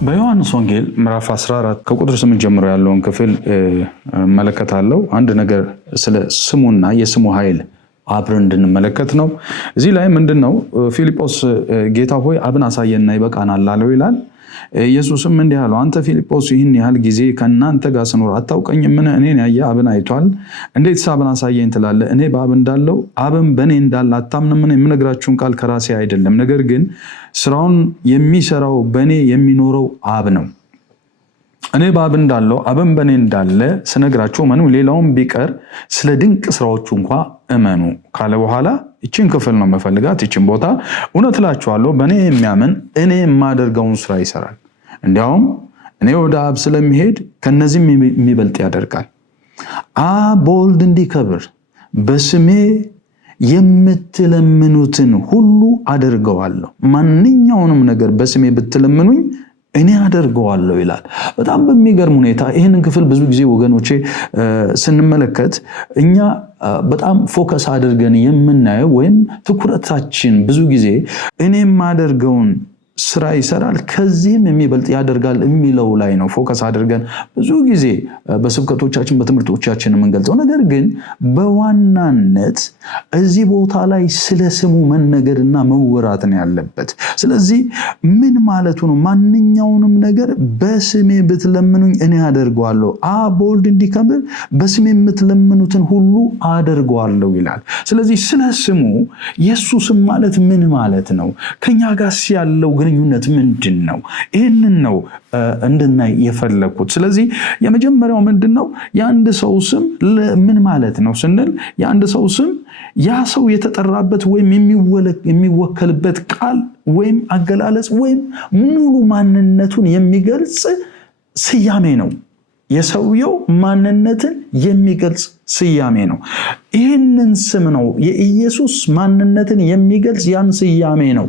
በዮሐንስ ወንጌል ምዕራፍ 14 ከቁጥር 8 ጀምሮ ያለውን ክፍል መለከታለሁ። አንድ ነገር ስለ ስሙና የስሙ ኃይል አብረን እንድንመለከት ነው። እዚህ ላይ ምንድነው ፊልጶስ ጌታ ሆይ አብን አሳየንና ይበቃናል አለው ይላል። ኢየሱስም እንዲህ አለው፣ አንተ ፊልጶስ ይህን ያህል ጊዜ ከእናንተ ጋር ስኖር አታውቀኝም? እኔን ያየ አብን አይቷል። እንዴት አብን አሳየኝ ትላለህ? እኔ በአብ እንዳለው አብን በእኔ እንዳለ አታምንም? የምነግራችሁን ቃል ከራሴ አይደለም፣ ነገር ግን ስራውን የሚሰራው በእኔ የሚኖረው አብ ነው። እኔ በአብ እንዳለው አብን በእኔ እንዳለ ስነግራችሁ እመኑ፣ ሌላውም ቢቀር ስለ ድንቅ ስራዎቹ እንኳ እመኑ ካለ በኋላ ይችን ክፍል ነው መፈልጋት። ይችን ቦታ እውነት እላችኋለሁ በእኔ የሚያምን እኔ የማደርገውን ስራ ይሰራል፣ እንዲያውም እኔ ወደ አብ ስለሚሄድ ከነዚህም የሚበልጥ ያደርጋል። አብ በወልድ እንዲከብር በስሜ የምትለምኑትን ሁሉ አደርገዋለሁ። ማንኛውንም ነገር በስሜ ብትለምኑኝ እኔ አደርገዋለሁ ይላል። በጣም በሚገርም ሁኔታ ይህንን ክፍል ብዙ ጊዜ ወገኖቼ ስንመለከት እኛ በጣም ፎከስ አድርገን የምናየው ወይም ትኩረታችን ብዙ ጊዜ እኔ የማደርገውን ስራ ይሰራል ከዚህም የሚበልጥ ያደርጋል የሚለው ላይ ነው ፎከስ አድርገን ብዙ ጊዜ በስብከቶቻችን በትምህርቶቻችን የምንገልጸው። ነገር ግን በዋናነት እዚህ ቦታ ላይ ስለ ስሙ መነገርና መወራት ነው ያለበት። ስለዚህ ምን ማለቱ ነው? ማንኛውንም ነገር በስሜ ብትለምኑኝ እኔ አደርገዋለሁ። አብ በወልድ እንዲከብር በስሜ የምትለምኑትን ሁሉ አደርገዋለሁ ይላል። ስለዚህ ስለ ስሙ የሱ ስም ማለት ምን ማለት ነው? ከኛ ጋር ያለው ግንኙነት ምንድን ነው? ይህንን ነው እንድናይ የፈለኩት። ስለዚህ የመጀመሪያው ምንድነው? የአንድ ሰው ስም ምን ማለት ነው ስንል የአንድ ሰው ስም ያ ሰው የተጠራበት ወይም የሚወከልበት ቃል ወይም አገላለጽ ወይም ሙሉ ማንነቱን የሚገልጽ ስያሜ ነው። የሰውየው ማንነትን የሚገልጽ ስያሜ ነው። ይህንን ስም ነው የኢየሱስ ማንነትን የሚገልጽ ያን ስያሜ ነው።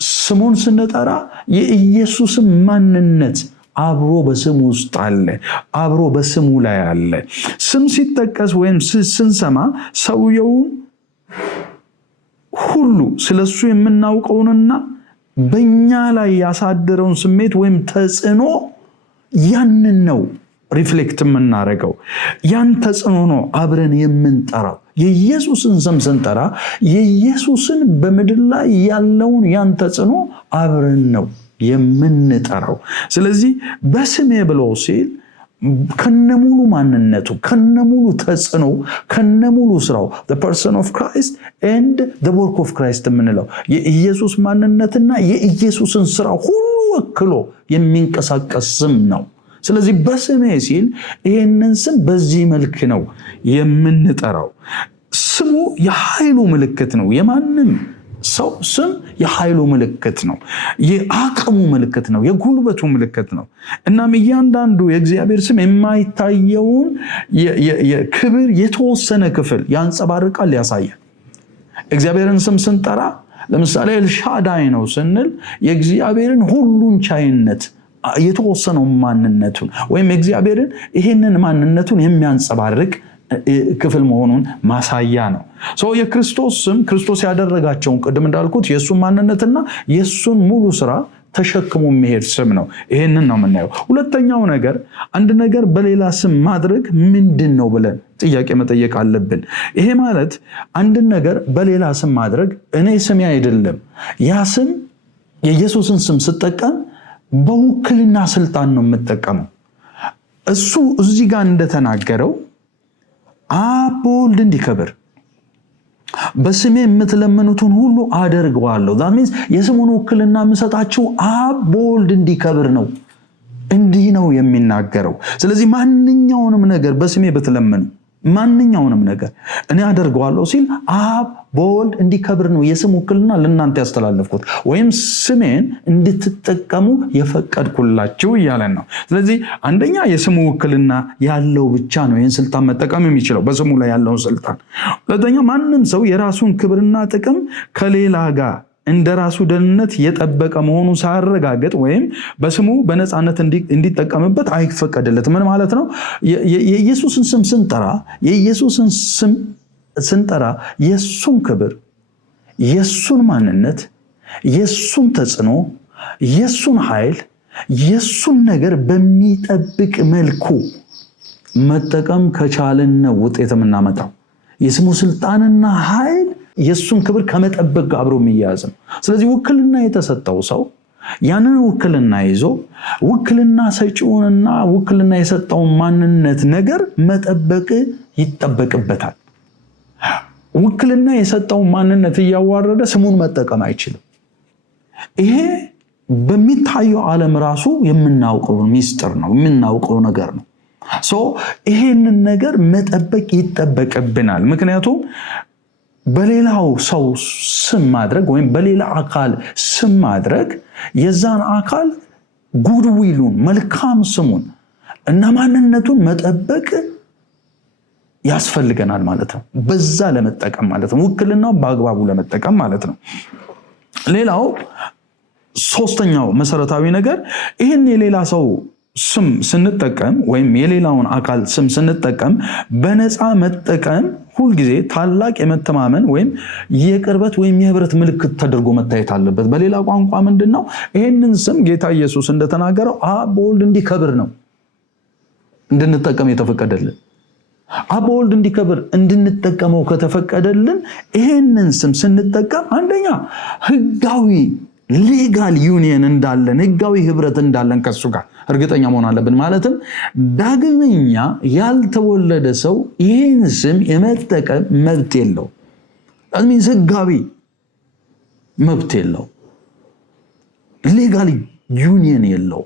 ስሙን ስንጠራ የኢየሱስን ማንነት አብሮ በስሙ ውስጥ አለ፣ አብሮ በስሙ ላይ አለ። ስም ሲጠቀስ ወይም ስንሰማ ሰውየውን ሁሉ ስለሱ የምናውቀውንና በእኛ ላይ ያሳደረውን ስሜት ወይም ተጽዕኖ ያንን ነው ሪፍሌክት የምናደርገው። ያን ተጽዕኖ ነው አብረን የምንጠራው። የኢየሱስን ስም ስንጠራ የኢየሱስን በምድር ላይ ያለውን ያን ተጽዕኖ አብረን ነው የምንጠራው። ስለዚህ በስሜ ብሎ ሲል ከነሙሉ ማንነቱ ከነሙሉ ተጽዕኖ ከነሙሉ ስራው the person of Christ and the work of Christ የምንለው የኢየሱስ ማንነትና የኢየሱስን ስራ ሁሉ ወክሎ የሚንቀሳቀስ ስም ነው። ስለዚህ በስሜ ሲል ይህንን ስም በዚህ መልክ ነው የምንጠራው። ስሙ የኃይሉ ምልክት ነው። የማንም ሰው ስም የኃይሉ ምልክት ነው፣ የአቅሙ ምልክት ነው፣ የጉልበቱ ምልክት ነው። እናም እያንዳንዱ የእግዚአብሔር ስም የማይታየውን የክብር የተወሰነ ክፍል ያንጸባርቃል፣ ያሳያል። እግዚአብሔርን ስም ስንጠራ ለምሳሌ ኤልሻዳይ ነው ስንል የእግዚአብሔርን ሁሉን ቻይነት የተወሰነው ማንነቱን ወይም እግዚአብሔርን ይሄንን ማንነቱን የሚያንጸባርቅ ክፍል መሆኑን ማሳያ ነው። የክርስቶስ ስም ክርስቶስ ያደረጋቸውን ቅድም እንዳልኩት የሱን ማንነትና የሱን ሙሉ ስራ ተሸክሞ የሚሄድ ስም ነው። ይሄንን ነው የምናየው። ሁለተኛው ነገር አንድ ነገር በሌላ ስም ማድረግ ምንድን ነው ብለን ጥያቄ መጠየቅ አለብን። ይሄ ማለት አንድ ነገር በሌላ ስም ማድረግ እኔ ስሜ አይደለም ያ ስም የኢየሱስን ስም ስጠቀም በውክልና ስልጣን ነው የምጠቀመው። እሱ እዚህ ጋር እንደተናገረው አብ በወልድ እንዲከብር በስሜ የምትለምኑትን ሁሉ አደርገዋለሁ። that means የስሙን ውክልና የምሰጣችሁ አብ በወልድ እንዲከብር ነው። እንዲህ ነው የሚናገረው። ስለዚህ ማንኛውንም ነገር በስሜ ብትለምኑ ማንኛውንም ነገር እኔ አደርገዋለሁ ሲል አብ በወልድ እንዲከብር ነው የስሙ ውክልና ለእናንተ ያስተላለፍኩት ወይም ስሜን እንድትጠቀሙ የፈቀድኩላችሁ እያለን ነው። ስለዚህ አንደኛ የስሙ ውክልና ያለው ብቻ ነው ይህን ስልጣን መጠቀም የሚችለው በስሙ ላይ ያለውን ስልጣን። ሁለተኛ ማንም ሰው የራሱን ክብርና ጥቅም ከሌላ ጋር እንደራሱ ደህንነት የጠበቀ መሆኑ ሳያረጋግጥ ወይም በስሙ በነፃነት እንዲጠቀምበት አይፈቀድለት። ምን ማለት ነው? የኢየሱስን ስም ስንጠራ የኢየሱስን ስም ስንጠራ የሱን ክብር፣ የሱን ማንነት፣ የሱን ተጽዕኖ፣ የሱን ኃይል፣ የሱን ነገር በሚጠብቅ መልኩ መጠቀም ከቻልን ነው ውጤት የምናመጣው። የስሙ ስልጣንና ኃይል የሱን ክብር ከመጠበቅ ጋር አብሮ የሚያያዝ ነው። ስለዚህ ውክልና የተሰጠው ሰው ያንን ውክልና ይዞ ውክልና ሰጪውንና ውክልና የሰጠውን ማንነት ነገር መጠበቅ ይጠበቅበታል። ውክልና የሰጠውን ማንነት እያዋረደ ስሙን መጠቀም አይችልም። ይሄ በሚታየው ዓለም ራሱ የምናውቀው ሚስጥር ነው፣ የምናውቀው ነገር ነው። ይሄንን ነገር መጠበቅ ይጠበቅብናል። ምክንያቱም በሌላው ሰው ስም ማድረግ ወይም በሌላ አካል ስም ማድረግ የዛን አካል ጉድዊሉን መልካም ስሙን እና ማንነቱን መጠበቅ ያስፈልገናል ማለት ነው። በዛ ለመጠቀም ማለት ነው። ውክልናው በአግባቡ ለመጠቀም ማለት ነው። ሌላው ሶስተኛው መሰረታዊ ነገር ይህን የሌላ ሰው ስም ስንጠቀም ወይም የሌላውን አካል ስም ስንጠቀም በነፃ መጠቀም ሁልጊዜ ታላቅ የመተማመን ወይም የቅርበት ወይም የህብረት ምልክት ተደርጎ መታየት አለበት። በሌላ ቋንቋ ምንድነው? ይህንን ስም ጌታ ኢየሱስ እንደተናገረው አብ በወልድ እንዲከብር ነው እንድንጠቀም የተፈቀደልን። አብ በወልድ እንዲከብር እንድንጠቀመው ከተፈቀደልን ይህንን ስም ስንጠቀም አንደኛ ህጋዊ ሌጋል ዩኒየን እንዳለን፣ ህጋዊ ህብረት እንዳለን ከሱ ጋር እርግጠኛ መሆን አለብን። ማለትም ዳግመኛ ያልተወለደ ሰው ይህን ስም የመጠቀም መብት የለው። ህጋዊ መብት የለው፣ ሌጋል ዩኒየን የለው፣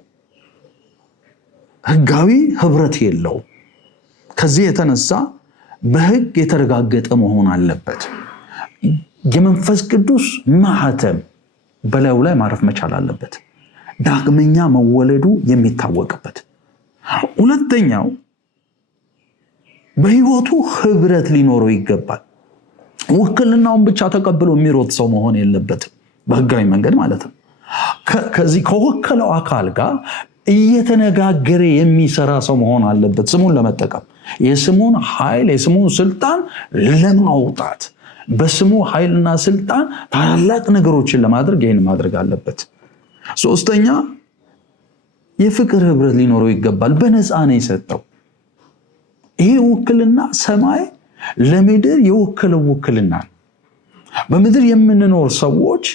ህጋዊ ህብረት የለው። ከዚህ የተነሳ በህግ የተረጋገጠ መሆን አለበት። የመንፈስ ቅዱስ ማህተም በላዩ ላይ ማረፍ መቻል አለበት። ዳግመኛ መወለዱ የሚታወቅበት። ሁለተኛው በህይወቱ ህብረት ሊኖረው ይገባል። ውክልናውን ብቻ ተቀብሎ የሚሮጥ ሰው መሆን የለበትም፣ በህጋዊ መንገድ ማለት ነው። ከዚህ ከወከለው አካል ጋር እየተነጋገረ የሚሰራ ሰው መሆን አለበት። ስሙን ለመጠቀም የስሙን ኃይል የስሙን ስልጣን ለማውጣት በስሙ ኃይልና ስልጣን ታላላቅ ነገሮችን ለማድረግ ይህን ማድረግ አለበት። ሶስተኛ የፍቅር ህብረት ሊኖረው ይገባል። በነፃ ነው የሰጠው። ይሄ ውክልና ሰማይ ለምድር የወከለው ውክልና ነው። በምድር የምንኖር ሰዎች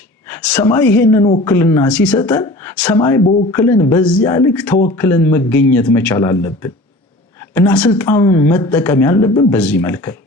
ሰማይ ይሄንን ውክልና ሲሰጠን ሰማይ በወክለን በዚያ ልክ ተወክለን መገኘት መቻል አለብን እና ስልጣኑን መጠቀም ያለብን በዚህ መልክ ነው።